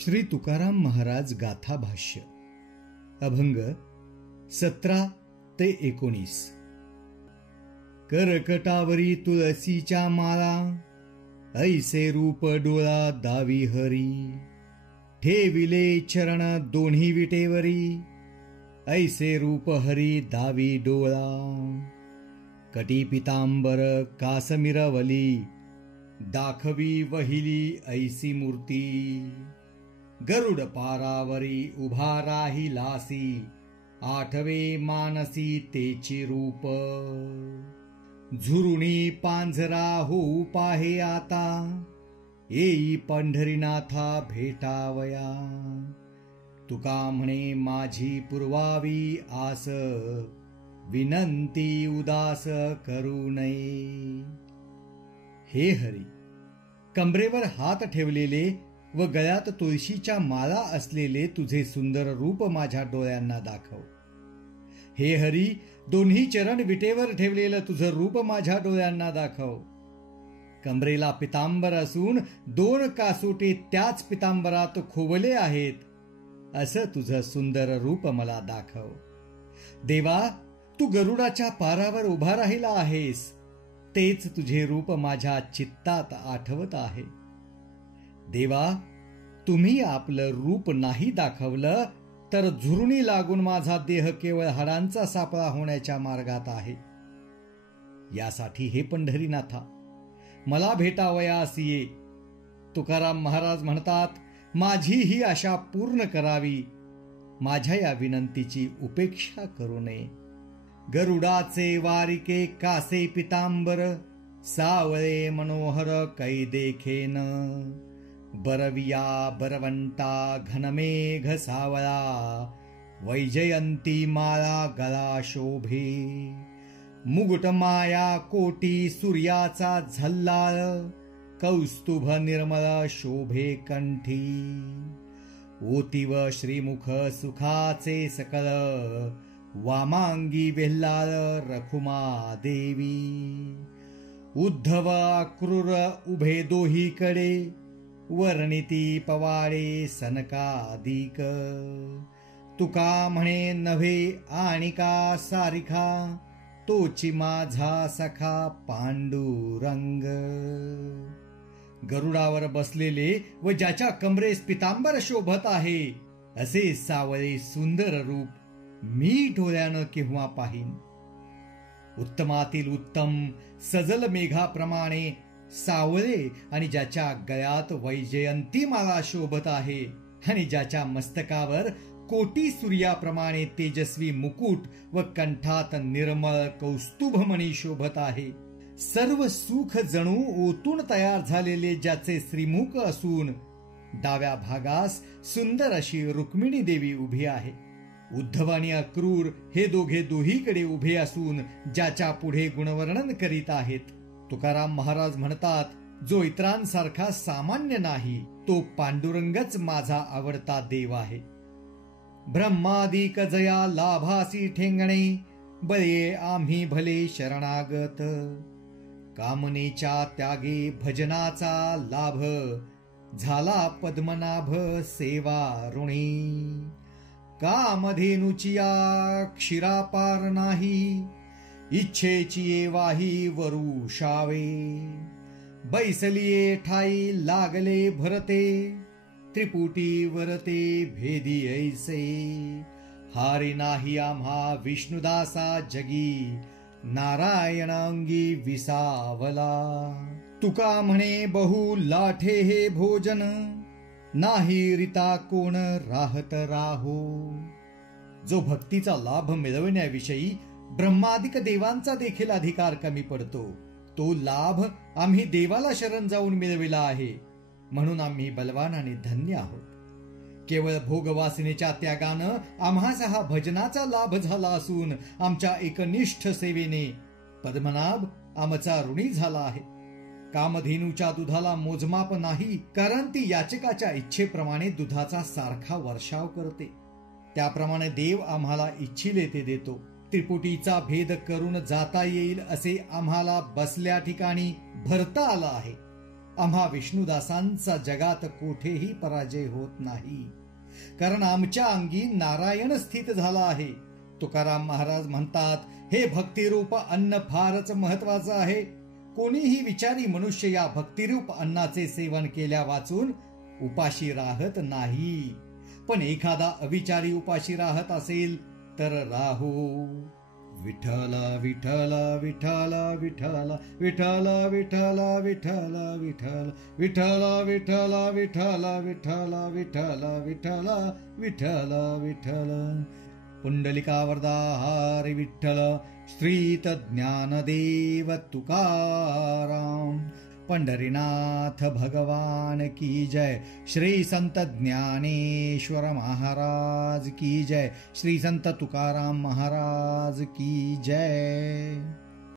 श्री तुकाराम महाराज गाथा भाष्य अभंग 17 ते 19। करकटावरी तुळसीच्या माळा, ऐसे रूप डोळा दावी हरी। ठेविले चरण दोन्ही विटेवरी, ऐसे रूप हरी दावी डोळा। कटी पितांबर कासमिरवली, दाखवी वहिली ऐसी मूर्ती। गरुड पारावरी उभा राहिलासी, आठवे मानसी तेची रूप। झुरुणी पांझरा होऊ पाहे आता, येई पंढरीनाथा भेटावया। तुका म्हणे माझी पुरवावी आस, विनंती उदास करू नये। हे हरी, कंबरेवर हात ठेवलेले व गळ्यात तुळशीच्या माळा असलेले तुझे सुंदर रूप माझ्या डोळ्यांना दाखव। हे हरी, दोन्ही चरण विटेवर ठेवलेलं तुझं रूप माझ्या डोळ्यांना दाखव। कंबरेला पितांबर असून 2 कासोटे त्याच पितांबरात खोवले आहेत, असं तुझं सुंदर रूप मला दाखव। देवा, तू गरुडाच्या पारावर उभा राहिला आहेस, तेच तुझे रूप माझ्या चित्तात आठवत आहे। देवा, तुम्ही आपलं रूप नाही दाखवलं तर झुरणी लागून माझा देह केवळ हाडांचा सापळा होण्याच्या मार्गात आहे। यासाठी हे पंढरीनाथा, मला भेटावयास ये। तुकाराम महाराज म्हणतात, माझी ही आशा पूर्ण करावी, माझ्या या विनंतीची उपेक्षा करू नये। गरुडाचे वारिके कासे पितांबर, सावळे मनोहर कै देखेन। बरविया बरवंता घनमेघ सावळा, वैजयंती माळा गळा शोभे। मुगुट माया कोटी सूर्याचा झल्लाळ, कौस्तुभ निर्मळ शोभे कंठी। ओतीव श्रीमुख सुखाचे सकळ, वामांगी वेल्लाळ रखुमा देवी। उद्धव क्रूर उभे दोहीकडे, वर्णिती पवाडे सनकादिक। तुका म्हणे नव्हे आणिका सारिखा, तोची माझा सखा पांडुरंग। गरुडावर बसलेले व ज्याच्या कमरेस पितांबर शोभत आहे, असे सावळे सुंदर रूप मी डोळ्यानं केव्हा पाहीन। उत्तमातील उत्तम सजल मेघाप्रमाणे सावळे आणि ज्याच्या गळ्यात वैजयंती माळा शोभत आहे, आणि ज्याच्या मस्तकावर कोटी सूर्याप्रमाणे तेजस्वी मुकुट व कंठात निर्मळ कौस्तुभमणी शोभत आहे। सर्व सुख जणू ओतून तयार झालेले ज्याचे श्रीमुख असून, डाव्या भागास सुंदर अशी रुक्मिणी देवी उभी आहे। उद्धव आणि अक्रूर हे दोघे दोहीकडे उभे असून ज्याच्या पुढे गुणवर्णन करीत आहेत। तुकाराम महाराज म्हणतात, जो इतरांसारखा सामान्य नाही, तो पांडुरंगच माझा आवडता देव आहे। ब्रह्मादिक जया लाभासी ठेंगणे, बळे आम्ही भले शरणागत। कामनेच्या त्यागे भजनाचा लाभ, झाला पद्मनाभ सेवा ऋणी। कामधेनुचिया क्षीरापार नाही, इच्छेची वाही वरुषावे। बैसलिये ठाई लागले भरते, त्रिपुटी वरते भेदी ऐसे। हारी नाही आम्हा विष्णुदासा जगी, नारायणांगी विसावला। तुका म्हणे बहु लाठे हे भोजन, नाही रिता कोण राहत राहो। जो भक्तीचा लाभ मिळवण्याविषयी ब्रह्मादिक देवांचा देखील अधिकार कमी पडतो, तो लाभ आम्ही देवाला शरण जाऊन मिळविला आहे, म्हणून आम्ही बलवान आणि धन्य आहोत। केवळ भोगवासनेच्या त्यागानं आम्हास हा भजनाचा लाभ झाला असून, आमच्या एकनिष्ठ सेवेने पद्मनाभ आमचा ऋणी झाला आहे। कामधेनूच्या दुधाला मोजमाप नाही, कारण ती याचकाच्या इच्छेप्रमाणे दुधाचा सारखा वर्षाव करते। त्याप्रमाणे देव आम्हाला इच्छिले ते देतो। त्रिपुटीचा भेद करून जाता येईल असे आम्हाला बसल्या ठिकाणी भरता आलं आहे। आम्हा विष्णुदासांचा जगात कोठेही पराजय होत नाही, कारण आमच्या अंगी नारायण स्थित झाला आहे. तुकाराम महाराज म्हणतात, हे भक्तिरूप अन्न फारच महत्वाचं आहे. कोणीही विचारी मनुष्य या भक्तिरूप अन्नाचे सेवन केल्या वाचून उपाशी राहत नाही. पण एखादा अविचारी उपाशी राहत असेल तर राहो. विठ्ठल विठ्ठल विठ्ठल विठ्ठल विठ्ठल विठ्ठल विठ्ठल विठ्ठल विठ्ठल विठ्ठल विठ्ठल विठ्ठल विठ्ठल विठ्ठल विठ्ठल विठ्ठल. पुंडलिकावरदा हरी विठ्ठल. श्रीत ज्ञानदेव तुकाराम. पंढरीनाथ भगवान की जय. श्री संत ज्ञानेश्वर महाराज की जय. श्री संत तुकाराम महाराज की जय.